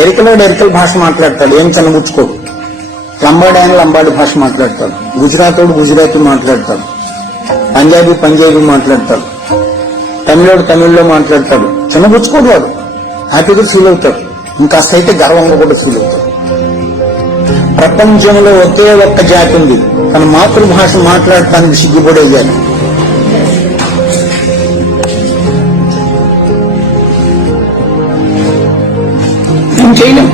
ఎరికలోడు ఎరికల భాష మాట్లాడతాడు ఏం చనబుచ్చుకోడు లంబాడి ఆయన లంబాడి భాష మాట్లాడతాడు. గుజరాతోడు గుజరాతీ మాట్లాడతాడు. పంజాబీ పంజాబీ మాట్లాడతాడు. తమిళోడు తమిళ్ళో మాట్లాడతాడు. చిన్నబుచ్చుకోడు వాడు. హ్యాపీగా ఫీల్ అవుతాడు. ఇంకా అయితే గర్వంగా కూడా ఫీల్ అవుతాడు. ప్రపంచంలో ఒకే ఒక్క జాతి ఉంది. తన మాతృభాష మాట్లాడటానికి సిగ్గుపడే జాతి ఏం చేయలేం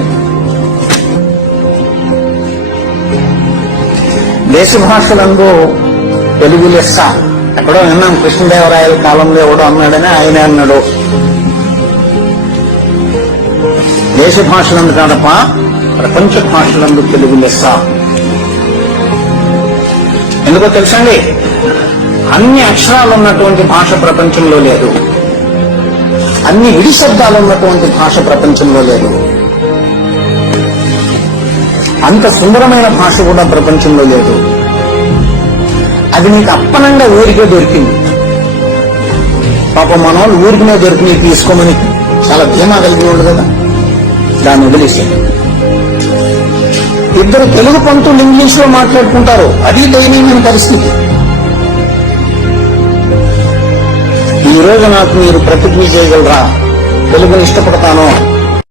దేశ భాషలందు తెలుగు లెస్స. ఎక్కడో విన్నాం కృష్ణదేవరాయల కాలంలో ఎవడో అన్నాడని ఆయన అన్నాడు. దేశ భాషలందు కాదప్ప ప్రపంచ భాషలందు తెలుగు లెస్స. ఎందుకో తెలుసండి అన్ని అక్షరాలు ఉన్నటువంటి భాష ప్రపంచంలో లేదు. అన్ని విడి శబ్దాలు ఉన్నటువంటి భాష ప్రపంచంలో లేదు. అంత సుందరమైన భాష కూడా ప్రపంచంలో లేదు. అది నీకు అప్పనంగా ఊరికే దొరికింది. పాపం మన వాళ్ళు ఊరికినే దొరికి తీసుకోమని చాలా ధీమా కలిగి ఉండదు కదా. దాన్ని వదిలేసాడు ఇద్దరు తెలుగు పంతులు ఇంగ్లీష్లో మాట్లాడుకుంటారు. అది దయనీయమైన పరిస్థితి. ఈ రోజు నాకు మీరు ప్రతిజ్ఞ చేయగలరా? తెలుగుని ఇష్టపడతాను?